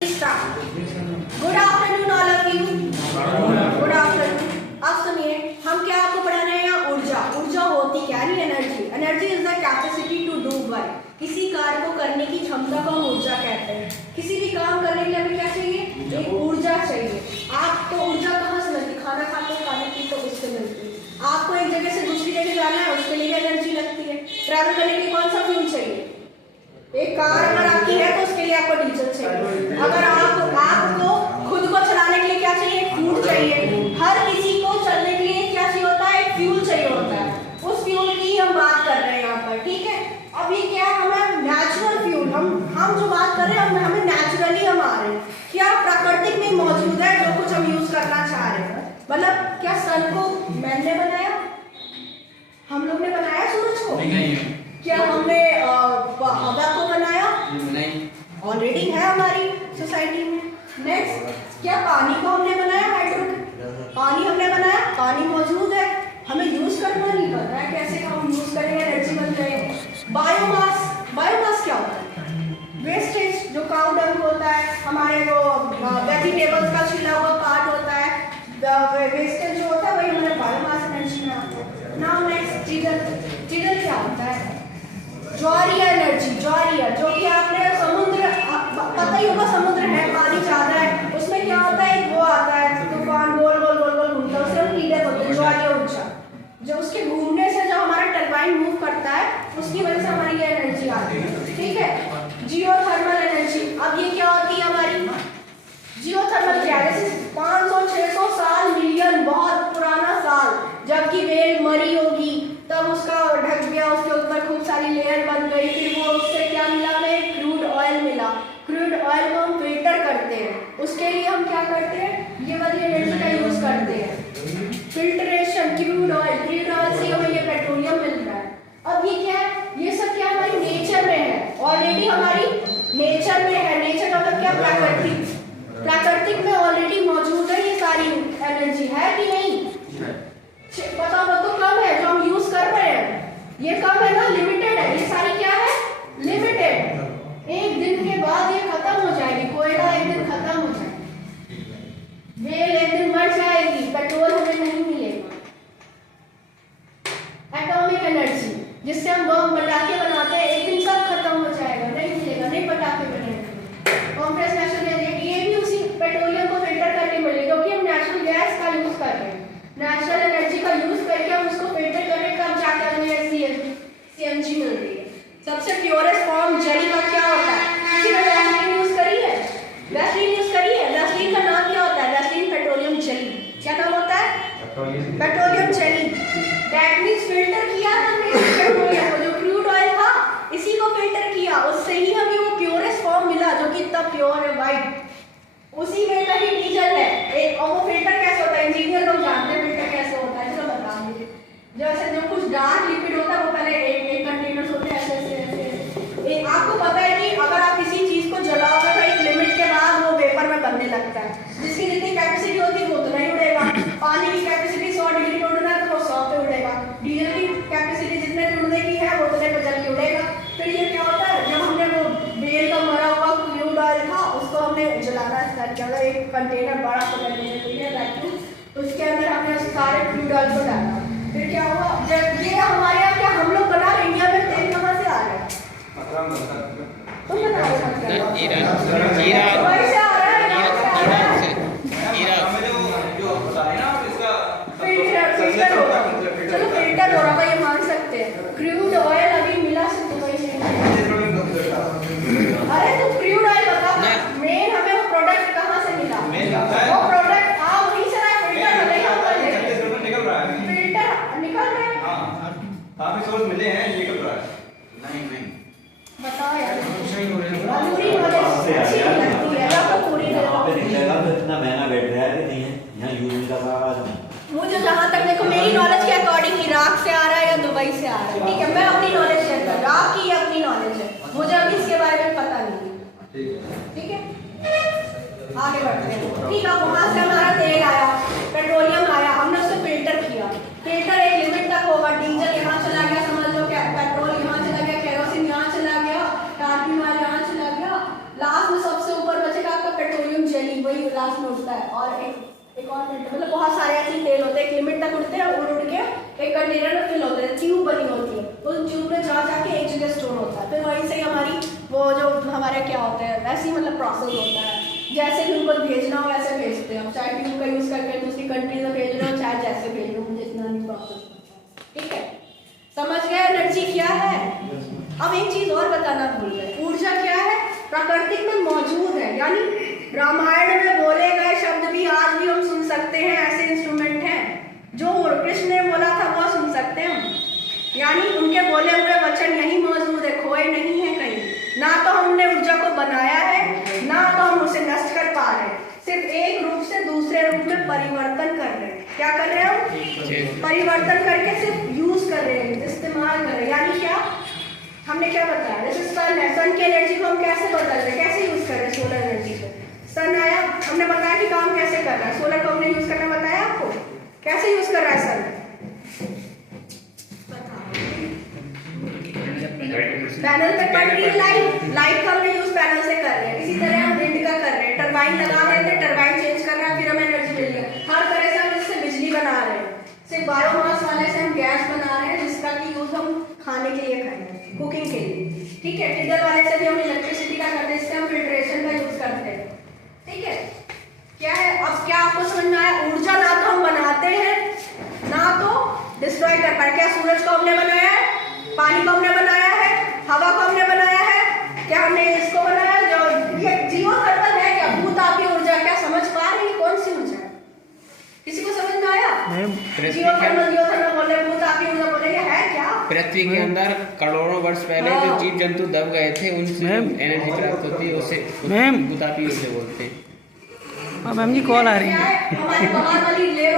Good afternoon all of you. Good afternoon. अब सुनिए, हम क्या आपको पढ़ाना है यहाँ ऊर्जा। ऊर्जा होती क्या है? Energy. Energy is the capacity to do work. किसी कार्य को करने की क्षमता को हम ऊर्जा कहते हैं। किसी भी काम करने के लिए हमें क्या चाहिए? एक ऊर्जा चाहिए। आपको ऊर्जा कहाँ से मिलती? खाना खाते हो, खाने की तो उससे मिलती है। आपको एक जगह से दूसरी जगह जाना है, उसके लिए एनर्जी लगती है। ट्रैवल करने के लिए कौन सा फ्यूल चाहिए? एक कार अगर आपकी है तो उसके लिए आपको डीजल चाहिए। अगर आपको खुद को चलाने के लिए क्या चाहिए? फ्यूल चाहिए। हर किसी को चलने के लिए क्या चाहिए होता है? एक फ्यूल चाहिए होता है। उस फ्यूल की हम बात कर रहे हैं यहाँ पर, ठीक है। अब ये क्या है? हमें नेचुरल फ्यूल, हम जो बात कर रहे हैं हमें नेचुरली हम आ रहे हैं। क्या प्राकृतिक में मौजूद है जो कुछ हम यूज करना चाह रहे हैं? मतलब क्या सन को मैंने बनाया? हम लोग ने बनाया सूरज को? नहीं। क्या हमने हवा को बनाया? नहीं। ऑलरेडी है हमारी सोसाइटी में। नेक्स्ट, क्या पानी को हमने बनाया? हाइड्रो पानी हमने बनाया, पानी मौजूद है, हमें यूज करना नहीं पड़ रहा है। कैसे हम यूज करेंगे? एनर्जी बन जाएगी। बायोमास, बायोमास क्या होता है? वेस्टेज, जो काउ डंग होता है, हमारे वो वेजिटेबल्स का छिला हुआ पार्ट होता है, वेस्टेज जो होता है वही हमारे बायोमास एनर्जी में आता है। नाउ नेक्स्ट, डीजल क्या होता है? ज्वारीय एनर्जी। ज्वारीय, जो कि आपने समुद्र, पता ही होगा समुद्र है, पानी ज्यादा है, उसमें क्या होता है? एक वो आता है तूफान, गोल गोल गोल गोल घूमता है, उसे हम लीडर बोलते हैं। ज्वारीय ऊर्जा, जो उसके घूमने से जो हमारा टरबाइन मूव करता है, उसकी वजह से हमारी ये एनर्जी आती है, ठीक है। जियोथर्मल एनर्जी, अब ये क्या होती है हमारी? जियोथर्मल क्या है? 500-600 साल, मिलियन, बहुत पुराना साल, जबकि वेल मरी होगी तब उसका ढक गया, उसके ऊपर खूब सारी लेयर बन गई, फिर वो उससे क्या मिला? हमें क्रूड ऑयल मिला। क्रूड ऑयल को हम फिल्टर करते हैं, उसके लिए हम क्या करते हैं? ये वाली एनर्जी का यूज करते हैं, फिल्ट्रेशन। क्रूड ऑयल से हमें ये पेट्रोलियम मिल रहा है। अब ये क्या है? ये सब क्या हमारी नेचर में है, ऑलरेडी हमारी नेचर में है। नेचर का मतलब क्या? प्राकृतिक। प्राकृतिक में ऑलरेडी मौजूद है ये सारी एनर्जी, है कि नहीं? पता हो तो कम है जो हम यूज कर रहे हैं, ये कम है ना, लिमिटेड है। ये सारी क्या है? लिमिटेड। एक दिन के बाद ये खत्म हो जाएगी। कोयला एक दिन खत्म हो जाएगी, वेल एक दिन मर जाएगी, पेट्रोल हमें नहीं मिलेगा। एटॉमिक एनर्जी, जिससे हम बम पटाखे बनाते हैं, एक दिन सब खत्म हो जाएगा, नहीं मिलेगा, नहीं पटाखे बनेंगे। कॉम्प्रेस्ड नेचुरल गैस, ये भी उसी पेट्रोलियम को फिल्टर करके मिलेगी, क्योंकि हम नेचुरल गैस का यूज कर रहे हैं। नेचुरल एनर्जी का यूज करके हम उसको फिल्टर करके कब जाकर हमें CNG मिल रही है। सबसे प्योरेस्ट फॉर्म जली का क्या होता है? किसी ने वैसलीन यूज करी है? वैसलीन यूज करी है? वैसलीन का नाम क्या होता है? Vaseline petroleum jelly. क्या नाम होता है? Petroleum jelly. That means filter किया हमने पेट्रोलियम को, जो क्रूड ऑयल था, इसी को फिल्टर किया, उससे ही हमें वो प्योरेस्ट फॉर्म मिला, जो कि इतना प्योर है, वाइट। उसी में का ही डीजल है। एक, और वो फिल्टर कैसे होता है? इंजीनियर लोग जानते हैं फिल्टर कैसे होता है, चलो बता दीजिए। जैसे जो कुछ डार्क लिक्विड होता है वो पहले एक कंटेनर होते हैं, ऐसे एक, आपको पता है कि अगर आप किसी चीज को जलाओगे तो एक लिमिट के बाद वो वेपर में बनने लगता है, जिसकी जितनी कैपेसिटी होती है वो उतना ही उड़ेगा। पानी की कैपेसिटी 100 डिग्री पे उड़ना है तो वो 100 पे उड़ेगा। डीजल की कैपेसिटी जितने पे उड़ने की है वो उतने पे जल के उड़ेगा। फिर ये क्या होता है? जब हमने वो बेल का मरा हुआ क्रूड ऑयल था, उसको हमने जलाना स्टार्ट किया, एक कंटेनर बड़ा कंटेनर, उसके अंदर हमने सारे क्रूड ऑयल को डाला। फिर क्या हुआ? जब ये हमारे यहाँ क्या हम लोग बना रहे, इंडिया में तेल कहाँ से आ रहा है? तुम बता रहे फिल्टर होगा, चलो फिल्टर हो रहा है, ये मान सकते हैं। क्रूड ऑयल अभी मिला से दुबई से। अरे तो क्रूड ऑयल बता, मेन हमें वो प्रोडक्ट कहाँ से मिला? वो प्रोडक्ट वहीं से रहा, फिल्टर हो गया, निकल रहा है, फिल्टर निकल रहा है। हाँ, काफी सोर्स मिले हैं, निकल रहा है। नहीं बताओ यार, पूरी नॉलेज अच्छी लगती है आपको, पूरी निकलेगा तो इतना महंगा बैठ रहा है कि नहीं है, यहाँ यूज नहीं कर रहा आदमी। मुझे जहाँ तक देखो मेरी नॉलेज के अकॉर्डिंग इराक से आ रहा है या दुबई से आ रहा है, ठीक है। मैं अपनी नॉलेज शेयर कर रहा हूँ, आपकी अपनी नॉलेज है, मुझे अभी इसके बारे में पता नहीं है, ठीक है। आगे बढ़ते हैं, ठीक है। वहाँ से हमारा तेल आया, पेट्रोलियम आया, हमने उसको फिल्टर किया। फिल्टर एक लिमिट तक होगा, डीजल यहाँ चला गया, समझ लो, क्या पेट्रोल यहाँ चला गया, केरोसिन यहाँ चला गया, कार्बन ऑयल यहाँ चला गया, लास्ट में सबसे ऊपर बचेगा आपका है और एक और फिल्टर, मतलब बहुत सारे ऐसे तेल होते हैं, एक लिमिट तक उड़ते हैं, उड़ के एक कंटेनर में फिल होते हैं, ट्यूब बनी होती है, तो उस ट्यूब में जा जाके एक जगह स्टोर होता है, फिर वहीं से हमारी वो जो हमारे क्या होते हैं वैसे ही मतलब प्रोसेस होता है, जैसे भी उनको भेजना हो वैसे भेजते हैं, चाहे ट्यूब का यूज़ करके दूसरी कंट्री में भेज रहे हो, चाहे जैसे भेज रहे हो, मुझे इतना नहीं प्रोसेस पता है। ठीक है, समझ गए एनर्जी क्या है। अब एक चीज और बताना भूल गए, ऊर्जा क्या है, प्राकृतिक में मौजूद है, यानी रामायण में बोले गए शब्द भी आज भी हम सुन सकते हैं, ऐसे इंस्ट्रूमेंट हैं जो कृष्ण ने बोला था वो सुन सकते हैं हम, यानी उनके बोले हुए वचन यही मौजूद है, खोए नहीं है कहीं, ना तो हमने ऊर्जा को बनाया है, ना तो हम उसे नष्ट कर पा रहे हैं, सिर्फ एक रूप से दूसरे रूप में परिवर्तन कर रहे हैं। क्या कर रहे हैं हम, परिवर्तन करके सिर्फ यूज कर रहे हैं, इस्तेमाल कर रहे हैं, यानी क्या हमने क्या बताया, जैसे सन है, सन की एनर्जी को हम कैसे बदल रहे हैं, कैसे यूज कर रहे हैं, सोलर एनर्जी को, सन आया हमने बताया कि काम कैसे कर रहा है, सोलर को हमने यूज करना बताया आपको, कैसे यूज कर रहा है सन, पैनल पे पड़ रही है लाइट का हमने यूज पैनल से कर रहे हैं, इसी तरह हम विंड का कर रहे हैं, टरबाइन लगा रहे थे, टरबाइन चेंज कर रहा है, फिर हमें एनर्जी मिल रही है, हर तरह से हम इससे बिजली बना रहे हैं, सिर्फ बायोमास वाले से हम गैस बना रहे हैं जिसका की यूज हम खाने के लिए कर रहे हैं, कुकिंग के लिए, ठीक है, टिडल वाले से भी हम इलेक्ट्रिसिटी का करते हैं, इससे हम फिल्ट्रेशन का यूज करते हैं, ठीक है, क्या है, अब क्या आपको समझ में आया, ऊर्जा ना तो हम बनाते हैं ना तो डिस्ट्रॉय कर पाए, क्या सूरज को हमने बनाया है, पानी को हमने बनाया है, हवा को हमने बनाया है, क्या हमने इसको बनाया, जो ये जियोथर्मल है, क्या भूतापीय ऊर्जा, क्या समझ पा रही कौन सी ऊर्जा है, किसी को समझ में आया, जियोथर्मल बोले, भूतापीय ऊर्जा बोले, ये है क्या, पृथ्वी के अंदर करोड़ों वर्ष पहले जो जीव जंतु दब गए थे उनसे एनर्जी प्राप्त होती है, उसे भूतापीय ऊर्जा बोलते हैं। मैम जी कॉल आ रही है, हमारी बाहर वाली लेयर